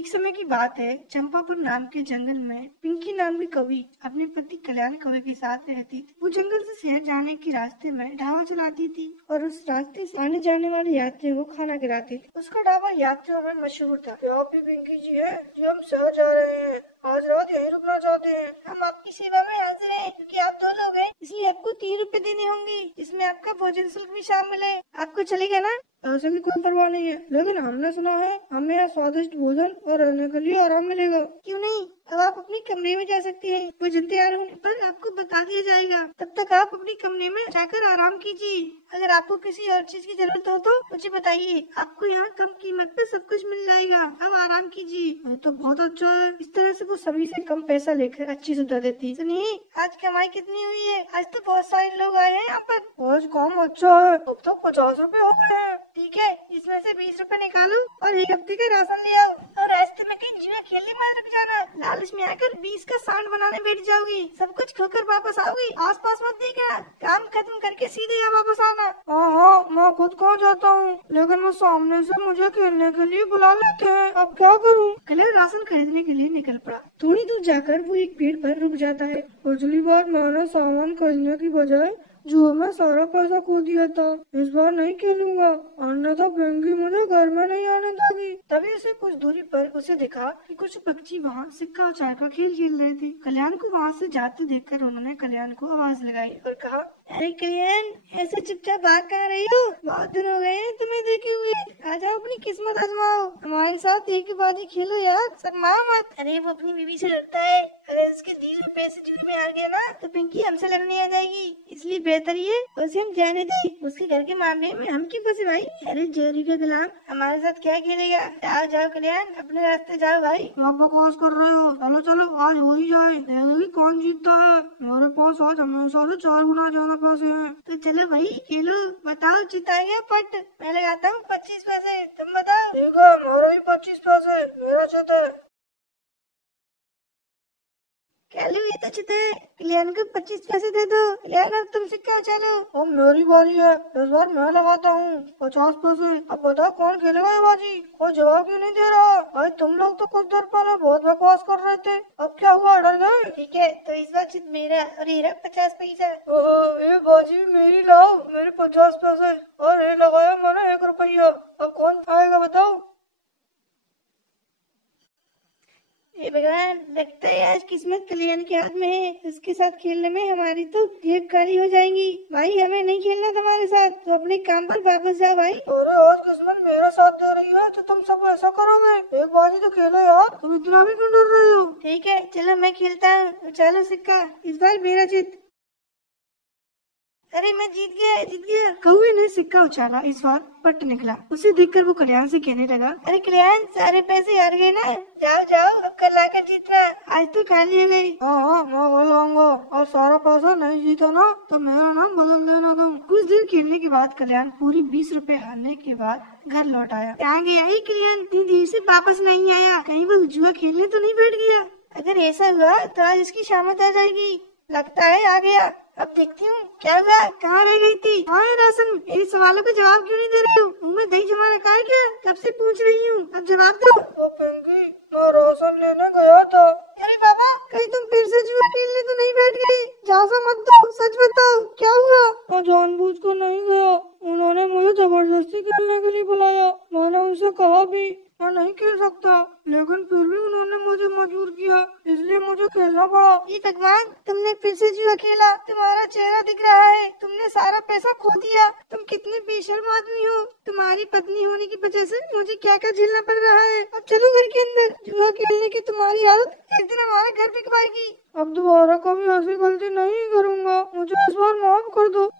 एक समय की बात है, चंपापुर नाम के जंगल में पिंकी नाम की कवि अपने पति कल्याण कवि के साथ रहती थी। वो जंगल से शहर जाने के रास्ते में ढाबा चलाती थी और उस रास्ते से आने जाने वाले यात्रियों को खाना खिलाती थी। उसका ढाबा यात्रियों में मशहूर था। आप भी पिंकी जी है जी, हम शहर जा रहे हैं, आज रात यहीं रुकना चाहते हैं। हम आपकी सेवा में हाजिर हैं, क्योंकि आप 2 लोग हैं, इसलिए आपको 3 रुपए देने होंगे, इसमें आपका भोजन शुल्क भी शामिल है। आपको चलेगा ना? ऐसे भी कोई परवाह नहीं है, लेकिन हमने सुना है हमें यहाँ स्वादिष्ट भोजन और रहने के लिए आराम मिलेगा। क्यों नहीं, अब आप अपने कमरे में जा सकती हैं। भोजन तैयार होने पर आपको बता दिया जाएगा, तब तक आप अपने कमरे में जाकर आराम कीजिए। अगर आपको किसी और चीज की जरूरत हो तो मुझे बताइए, आपको यहाँ कम कीमत पे सब कुछ मिल जाएगा। अब आराम कीजिए। तो बहुत अच्छा है। इस तरह से वो सभी से कम पैसा लेकर अच्छी सुविधा देती। सुनिए, आज कमाई कितनी हुई है? आज तो बहुत सारे लोग आए हैं यहाँ पर। आज काम अच्छा है, अब तो 50 रुपए हो गए हैं। ठीक है, इसमें से 20 रुपए निकालो और 1 हफ्ते का राशन ले आओ। और रास्ते में कहीं जुआ खेलने मत रुक जाना। लालच में आकर 20 का सांड बनाने बैठ जाओगी, सब कुछ खोकर वापस आओगी। आसपास मत देखना, काम खत्म करके सीधे यहाँ वापस आना। हाँ, मैं खुद कहाँ जाता हूँ, लेकिन वो सामने से मुझे खेलने के लिए बुला लेते हैं। अब क्या करूँ? कल्याण राशन खरीदने के लिए निकल पड़ा। थोड़ी दूर जाकर वो एक पेड़ पर रुक जाता है। पिछली बार मैंने सामान खरीदने की बजाय जुआ में सारा पैसा खो दिया था। इस बार नहीं खेलूंगा, अन्यथा पिंकी मुझे घर में नहीं आने देगी। तभी उसे कुछ दूरी पर उसे दिखा कि कुछ पक्षी वहाँ सिक्का उछाल का खेल खेल रहे थे। कल्याण को वहाँ से जाते देखकर उन्होंने कल्याण को आवाज लगाई और कहा, अरे कल्याण, ऐसे चुपचाप भाग कहाँ रही हो? बहुत दिन हो गए हैं तुम्हें देखे हुए। आ जाओ, अपनी किस्मत आजमाओ, हमारे साथ एक बाजी खेलो यार, शर्माओ मत। अरे वो अपनी बीवी से डरता है, अगर उसके दिए हुए पैसे जुए में हार गया ना तो पिंकी हमसे लड़ने आ जाएगी, इसलिए बेहतर ये उसे हम जाने दें। उसके घर के मामले में हम क्यों फंसे भाई? अरे जोरी का गुलाम हमारे साथ क्या खेलेगा? जाओ जाओ कल्याण, अपने रास्ते जाओ भाई। आप बकवास कर रहे हो, चलो चलो आज हो ही जाए, देखोगे कौन जीतता है। मेरे पास आज हमेशा से 4 गुना ज्यादा पैसे हैं। तो चलो भाई खेलो, बताओ जिताएगा पट। मैं लगाता हूँ 25 पैसे, तुम बताओ। ठीक है, मेरा भी 25 पैसे, मेरा जीत है। ये तो चित है, कल्याण को 25 पैसे दे दो। कल्याण अब तुम सिक्का उछालो। अब मेरी बारी है, इस बार मैं लगाता हूँ 50 पैसे। अब बताओ कौन खेलेगा ये बाजी? कोई जवाब क्यों नहीं दे रहा? भाई तुम लोग तो कुछ देर पहले बहुत बकवास कर रहे थे, अब क्या हुआ, डर गए? ठीक है, तो इस बार चित मेरा और ये 50 पैसा। ये बाजी मेरी लाओ, मेरे 50 पैसे, और ये लगाया मैंने 1 रुपया। अब कौन आएगा बताओ? हे भगवान, लगता है आज किस्मत कल्याण के हाथ में है। उसके साथ खेलने में हमारी तो जेब खाली हो जाएंगी। भाई हमें नहीं खेलना तुम्हारे साथ, तो अपने काम पर वापस जाओ भाई। अरे आज किस्मत मेरा साथ दे रही है तो तुम सब ऐसा करोगे? एक बाजी तो खेलो यार, तुम इतना भी क्यों डर रहे हो? ठीक है, चलो मैं खेलता हूँ। चलो सिक्का, इस बार मेरा जीत। अरे मैं जीत गया। कौवे ने सिक्का उछाला, इस बार पट निकला। उसे देखकर वो कल्याण से कहने लगा, अरे कल्याण, सारे पैसे हार गए ना? जाओ जाओ, अब कल आकर जीतना, आज तो खाली हो गई। हाँ, मैं कल आऊंगा। और सारा पैसा नहीं जीता ना तो मेरा नाम बदल देना तुम। कुछ देर खेलने के बाद कल्याण पूरी 20 रुपए हारने के बाद घर लौट आया। कहाँ गया ये कल्याण? इतनी देर से वापस नहीं आया, कहीं वो जुआ खेलने तो नहीं बैठ गया? अगर ऐसा हुआ तो आज इसकी शामत आ जाएगी। लगता है आ गया, अब देखती हूँ क्या हुआ, कहाँ रह गई थी? हाँ राशन, मेरे सवालों का जवाब क्यों नहीं दे रही हो? मुँह में दही जमा रखा है क्या? कब से पूछ रही हूँ, अब जवाब दो। पिंकी, मैं राशन लेने गया था। अरे बाबा, कहीं तुम फिर से जुआ खेलने तो नहीं बैठ गई? झांसा मत दो, सच बताओ क्या हुआ? मैं जानबूझ कर नहीं गया, उन्होंने मुझे जबरदस्ती खेलने के लिए बुलाया। मैंने उनसे कहा भी मैं नहीं खेल सकता, लेकिन फिर भी उन्होंने मुझे मजबूर किया, इसलिए मुझे खेलना पड़ा। ये भगवान, तुमने फिर से जुआ खेला, तुम्हारा चेहरा दिख रहा है, तुमने सारा पैसा खो दिया। तुम कितने बेशर्म आदमी हो। तुम्हारी पत्नी होने की वजह से मुझे क्या क्या झेलना पड़ रहा है। अब चलो घर के अंदर, जुआ खेलने की तुम्हारी आदत एक दिन हमारे घर बिक पाएगी। अब दोबारा कभी ऐसी गलती नहीं करूँगा, मुझे इस बार माफ कर दो।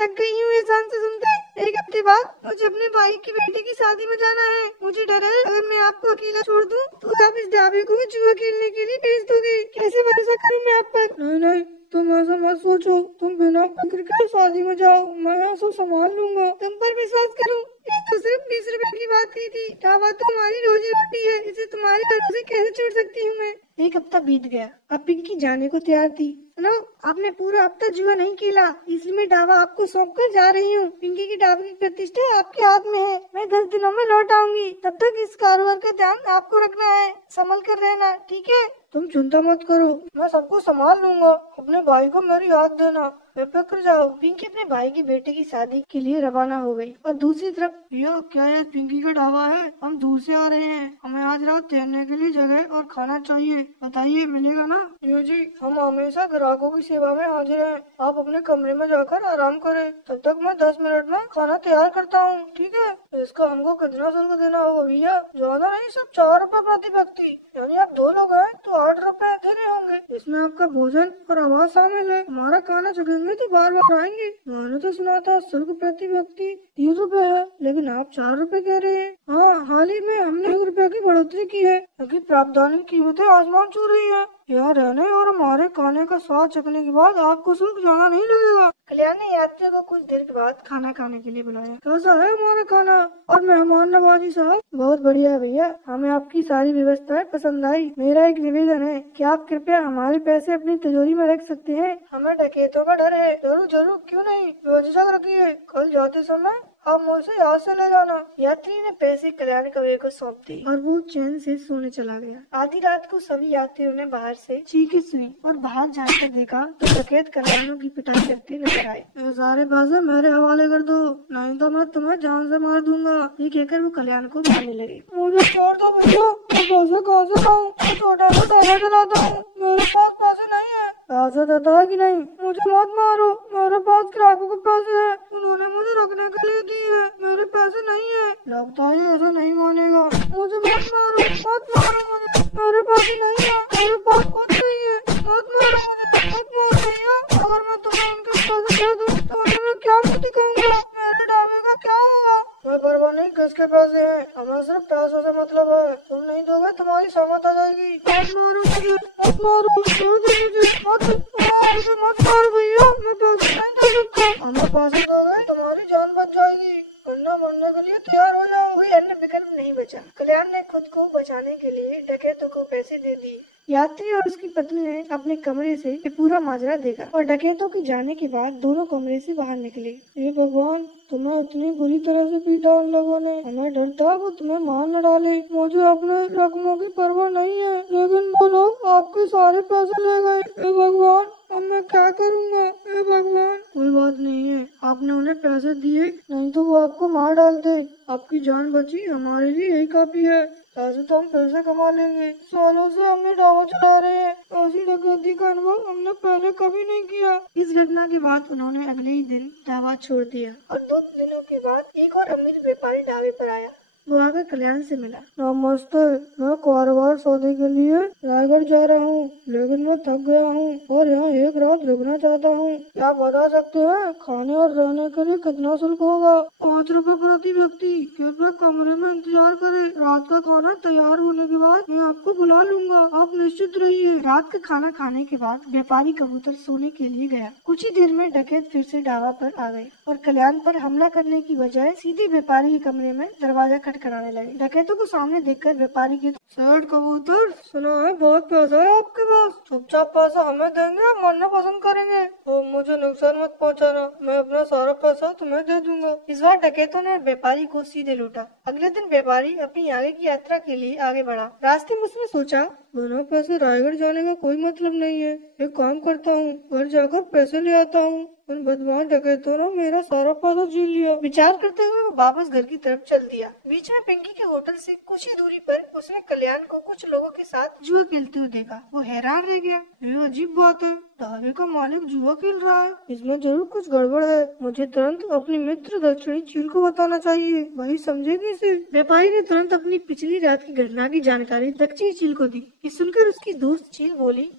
थक गई हूँ एहसान से सुनते। 1 हफ्ते बाद मुझे अपने भाई की बेटी की शादी में जाना है। मुझे डर है अगर मैं आपको अकेला छोड़ दूँ तो आप इस ढाबे को जुआ खेलने के लिए भेज दोगे। कैसे भरोसा करूँ मैं आप पर? नहीं, तुम ऐसा मत सोचो, तुम बिना फिक्र के शादी में जाओ, मैं ऐसा संभाल लूंगा। तुम पर विश्वास करूँ? ये तो सिर्फ 20 रुपए की बात ही थी। ढाबा तो हमारी रोजी रोटी है, इसे तुम्हारे भरोसे कैसे छोड़ सकती हूँ मैं? 1 हफ्ता बीत गया, अब पिंकी जाने को तैयार थी। सुनो, आपने पूरा हफ्ता जुआ नहीं खेला, इसलिए मैं दावा आपको सौंप कर जा रही हूँ। पिंकी की दावे की प्रतिष्ठा आपके हाथ में है। मैं 10 दिनों में लौट आऊंगी, तब तक इस कारोबार का ध्यान आपको रखना है। संभल कर रहना, ठीक है? तुम चिंता मत करो, मैं सबको संभाल लूंगा। अपने भाई को मेरी याद देना। बेफिक्र जाओ। पिंकी अपने भाई की बेटे की शादी के लिए रवाना हो गई। और दूसरी तरफ, भैया क्या ये पिंकी का ढाबा है? हम दूर से आ रहे हैं, हमें आज रात ठहरने के लिए जगह और खाना चाहिए, बताइए मिलेगा ना? जी, हम हमेशा ग्राहकों की सेवा में हाजिर हैं। आप अपने कमरे में जाकर आराम करें, तब तक मैं 10 मिनट में खाना तैयार करता हूँ, ठीक है? इसका हमको कितना शुल्क देना होगा भैया? ज्यादा नहीं, सिर्फ 4 रुपए प्रति व्यक्ति, यानी आप 2 लोग हैं तो 8 रुपए देने होंगे। इसमें आपका भोजन और आवाज शामिल है। हमारा खाना चखेंगे तो बार बार आएंगे। मैंने तो सुना था शुल्क प्रति व्यक्ति 3 रुपए है, लेकिन आप 4 रुपए कह रहे हैं। हाँ, हाल ही में हमने 1 रुपए की बढ़ोतरी की है, क्योंकि प्रावधान की कीमतें आसमान छू रही है। यहाँ रहने और हमारे खाने का स्वाद चखने के बाद आपको शुल्क ज्यादा नहीं लगेगा। कल्याण ने यात्रियों को कुछ देर के बाद खाना खाने के लिए बुलाया। कैसा है हमारा खाना और मेहमान नवाजी साहब? बहुत बढ़िया है भैया, हमें आपकी सारी व्यवस्थाएं पसंद आई। मेरा एक निवेदन है कि आप कृपया हमारे पैसे अपनी तिजोरी में रख सकते हैं। हमें डकैतों का डर है। जरूर जरूर, क्यों नहीं, बेझिझक रखिए। कल जाते समय आप मुझसे याद से ले जाना। यात्री ने पैसे कल्याण कवि को सौंप दिए और वो चैन से सोने चला गया। आधी रात को सभी यात्रियों ने बाहर से चीखें सुनी और बाहर जाकर देखा तो डकैत कल्याणों की पिटाई करते नजर आए। सारे पैसे मेरे हवाले कर दो, नहीं तो मैं तुम्हें जान से मार दूंगा, ये कहकर वो कल्याण को मारने लगे। मुझे छोड़ दो भैया, मैं पैसे कहाँ से लाऊं? छोटा सा ठेला चलाता हूँ, मेरे पास पैसे नहीं है। पैसे देता है कि नहीं? मुझे मत मारो, मेरे पास ग्राहकों के पैसे है, उन्होंने मुझे रखने के लिए दिए है, मेरे पैसे नहीं है। लगता है ऐसा नहीं मानेगा। मुझे मत मारो, मत मारो मुझे, मेरे पैसे नहीं है, मेरे पास कुछ नहीं है, मत मारो मुझे, मत मारो भैया। अगर मैं तुम्हें उनके पैसे दे दूं तो मैं क्या मुझे दिखाऊंगा? मेरे ढाबे का क्या होगा? मैं परवाह नहीं किसके पैसे हैं, हमें सिर्फ पैसों से मतलब है। तुम नहीं दोगे तुम्हारी सहमत आ जाएगी। मत मारो मुझे, मत मारो, छोड़ दो मुझे, मत मारो भैया, मैं पैसे नहीं दे सकता। हमें पैसे दोगे तुम्हारी जान बच जाएगी, वरना मरने के लिए तैयार हो जाओ। कोई अन्य विकल्प नहीं बचा। कल्याण ने खुद को बचाने के लिए डकैतों को पैसे दे दिए। यात्री और उसकी पत्नी ने अपने कमरे से ये पूरा माजरा देखा और डकैतों के जाने के बाद दोनों कमरे से बाहर निकले। हे भगवान, तुम्हें इतनी बुरी तरह से पीटा उन लोगों ने, हमें डर था वो तुम्हें मार न डाले। मुझे अपने रकमों की परवाह नहीं है, लेकिन वो लोग आपके सारे पैसे ले गए। हे भगवान, अब मैं क्या करूँगा? हे भगवान। कोई बात नहीं है, आपने उन्हें पैसे दिए, नहीं तो वो आपको मार डालते। आपकी जान बची, हमारे लिए यही काफी है। पैसे तो हम फिर से कमा लेंगे। सालों से हमने ढाबा चला रहे हैं, ऐसी डकैती का अनुभव हमने पहले कभी नहीं किया। इस घटना के बाद उन्होंने अगले ही दिन ढाबा छोड़ दिया और 2 दिनों के बाद एक और अमीर व्यापारी ढाबे पर आया। वो आकर कल्याण से मिला। नमस्ते, मैं कारोबार सौदे के लिए रायगढ़ जा रहा हूँ, लेकिन मैं थक गया हूँ और यहाँ एक रात रुकना चाहता हूँ। क्या बता सकते हैं खाने और रहने के लिए कितना शुल्क होगा? 5 रुपए प्रति व्यक्ति। कृपया कमरे में इंतजार करें, रात का खाना तैयार होने के बाद मैं आपको बुला लूंगा, आप निश्चित रहिए। रात का खाना खाने के बाद व्यापारी कबूतर सोने के लिए गया। कुछ ही देर में डकैत फिर से ढाबा पर आ गए और कल्याण पर हमला करने की बजाय सीधे व्यापारी के कमरे में दरवाजा खटखटाने लगे। डकैतों को सामने देखकर व्यापारी के सेठ कबूतर, सुना है बहुत पैसा है आपके पास, चुपचाप पैसा हमें देंगे, आप मरना पसंद करेंगे तो मुझे नुकसान मत पहुंचाना, मैं अपना सारा पैसा तुम्हें दे दूंगा। इस बार डकैतों ने व्यापारी को सीधे लूटा। अगले दिन व्यापारी अपनी आगे की यात्रा के लिए आगे बढ़ा। रास्ते में उसने सोचा, बिना पैसे रायगढ़ जाने का कोई मतलब नहीं है, एक काम करता हूँ, घर जाकर पैसे ले आता हूँ। उन बदमाश डकैतों ने मेरा सारा पैसा छीन लिया। विचार करते हुए वो वापस घर की तरफ चल दिया। बीच में पिंकी के होटल से कुछ ही दूरी पर उसने कल्याण को कुछ लोगों के साथ जुआ खेलते हुए देखा। वो हैरान रह गया, ये अजीब बात है, ढाबे का मालिक जुआ खेल रहा है, इसमें जरूर कुछ गड़बड़ है। मुझे तुरंत अपने मित्र दक्षिणी चील को बताना चाहिए, वही समझेगी इसे। व्यापारी ने तुरंत अपनी पिछली रात की घटना की जानकारी दक्षिणी चील को दी। ये सुनकर उसकी दोस्त चील बोली,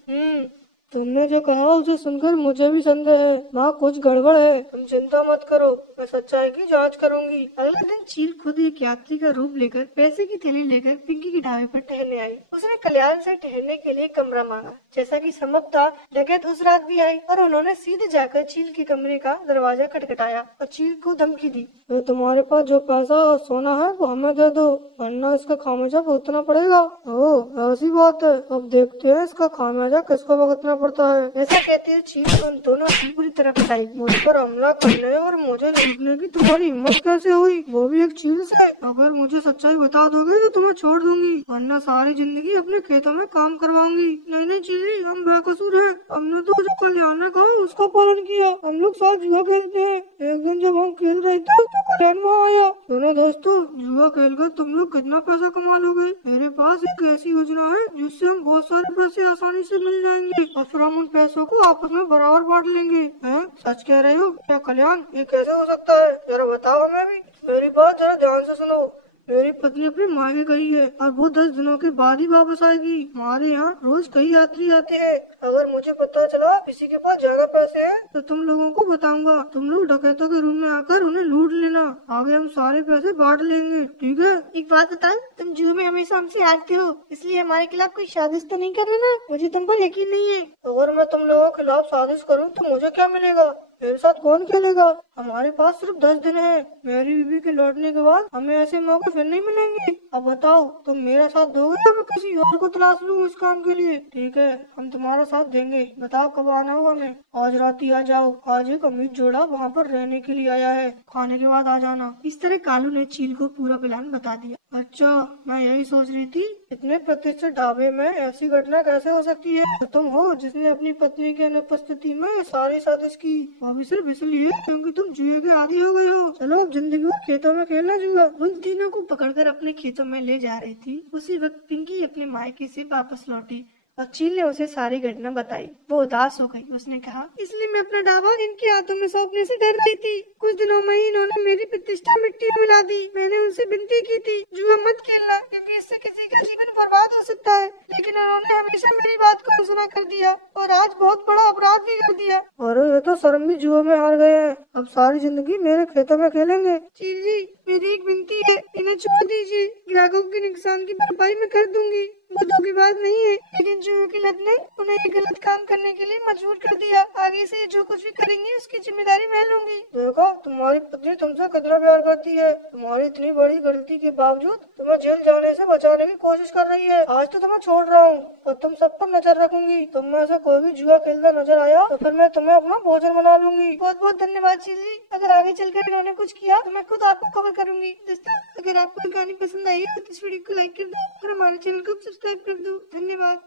तुमने जो कहा उसे सुनकर मुझे भी संदेह है, वहाँ कुछ गड़बड़ है। तुम चिंता मत करो, मैं सच्चाई की जांच करूंगी। अगले दिन चील खुद एक यात्री का रूप लेकर पैसे की थैली लेकर पिंकी के ढाबे पर ठहरने आई। उसने कल्याण से ठहरने के लिए कमरा मांगा। जैसा कि संभव था, डकैत उस रात भी आई और उन्होंने सीधे जाकर चील के कमरे का दरवाजा खटखटाया और चील को धमकी दी, तो तुम्हारे पास जो पैसा और सोना है वो हमें दे दो, वरना इसका खामियाजा भुगतना पड़ेगा। ओह, ऐसी बात है, अब देखते हैं इसका खामियाजा किसको भुगतना पड़ता है। ऐसा कहते हैं चील दोनों पूरी तरह पिटाई, मुझ पर हमला करने और मुझे लूटने की तुम्हारी हिम्मत कैसे हुई, वो भी एक चील से। अगर मुझे सच्चाई बता दोगे तो तुम्हें छोड़ दूंगी, वरना सारी जिंदगी अपने खेतों में काम करवाऊंगी। नहीं नहीं चीली, हम बेकसूर हैं, हमने तो जो कल्याण ने कहा उसका पालन किया। हम लोग साथ जुआ खेलते हैं। एक दिन जब हम खेल रहे थे तो कल्याण वहाँ आया। सुनो दोस्तों, जुआ खेलकर तुम लोग कितना पैसा कमा लोगे? मेरे पास एक ऐसी योजना है जिससे हम बहुत सारे पैसे आसानी से मिल जाएंगे और फिर हम उन पैसों को आपस में बराबर बांट लेंगे। हैं? सच कह रहे हो क्या कल्याण? ये कैसे हो सकता है, जरा बताओ हमें भी। मेरी बात जरा ध्यान से सुनो। मेरी पत्नी अपने मायके गई है और वो 10 दिनों के बाद ही वापस आएगी। हमारे यहाँ रोज कई यात्री आते हैं। अगर मुझे पता चला किसी के पास ज्यादा पैसे हैं तो तुम लोगों को बताऊंगा। तुम लोग डकैतों के रूम में आकर उन्हें लूट लेना। आगे हम सारे पैसे बांट लेंगे, ठीक है? एक बात बताओ, तुम जुए में हमेशा हमसे हारते हो, इसलिए हमारे खिलाफ कोई साजिश तो नहीं कर रहे ना? मुझे तुम पर यकीन नहीं है। अगर मैं तुम लोगों के खिलाफ साजिश करूँ तो मुझे क्या मिलेगा? मेरे साथ कौन खेलेगा? हमारे पास सिर्फ 10 दिन है। मेरी बीवी के लौटने के बाद हमें ऐसे मौके फिर नहीं मिलेंगे। अब बताओ, तुम मेरा साथ दोगे या मैं किसी और को तलाश लूँ इस काम के लिए? ठीक है, हम तुम्हारा साथ देंगे। बताओ कब आना होगा हमें? आज रात ही आ जाओ। आज एक अमीर जोड़ा वहाँ पर रहने के लिए आया है, खाने के बाद आ जाना। इस तरह कालू ने चील को पूरा प्लान बता दिया। अच्छा, मैं यही सोच रही थी, इतने प्रतिष्ठित ढाबे में ऐसी घटना कैसे हो सकती है? तो तुम हो जिसने अपनी पत्नी की अनुपस्थिति में सारी साजिश की, वो भी सिर्फ इसलिए क्योंकि तुम जुए के आदी हो गए हो। चलो अब जिंदगी में खेतों में खेलना जुआ। उन तीनों को पकड़कर अपने खेतों में ले जा रही थी। उसी वक्त पिंकी अपने मायके से वापस लौटी और चील ने उसे सारी घटना बताई। वो उदास हो गई। उसने कहा, इसलिए मैं अपना ढाबा इनके हाथों में सौंपने से डर रही थी। कुछ दिनों में ही इन्होंने मेरी प्रतिष्ठा मिट्टी में मिला दी। मैंने उनसे विनती की थी, जुआ मत खेलना क्योंकि इससे किसी का जीवन बर्बाद हो सकता है, लेकिन उन्होंने हमेशा मेरी बात को अनसुना कर दिया और आज बहुत बड़ा अपराध भी कर दिया। अरे ये तो शर्म भी जुआ में हार गए हैं। अब सारी जिंदगी मेरे खेतों में खेलेंगे। चील जी, मेरी एक विनती है, इन्हें छोड़ दीजिए। ग्राहकों के नुकसान की भरपाई मैं कर दूंगी। वो तो की बात नहीं है, लेकिन जुए की लत ने उन्हें ये गलत काम करने के लिए मजबूर कर दिया। आगे से जो कुछ भी करेंगे उसकी जिम्मेदारी मैं लूंगी। देखो, तुम्हारी पत्नी तुमसे कितना प्यार करती है। तुम्हारी इतनी बड़ी गलती के बावजूद तुम्हें जेल जाने से बचाने की कोशिश कर रही है। आज तो तुम्हें छोड़ रहा हूँ और तुम सब पर नजर रखूंगी। तुम में से कोई भी जुआ खेलता नजर आया तो फिर मैं तुम्हें अपना भोजन बना लूंगी। बहुत बहुत धन्यवाद चील जी। अगर आगे चलकर इन्होंने कुछ किया तो मैं खुद आपको खबर करूंगी। दोस्तों, अगर आपको कहानी पसंद आई है तो इस वीडियो को लाइक कर दो और हमारे चैनल को सब्सक्राइब कर दो। धन्यवाद।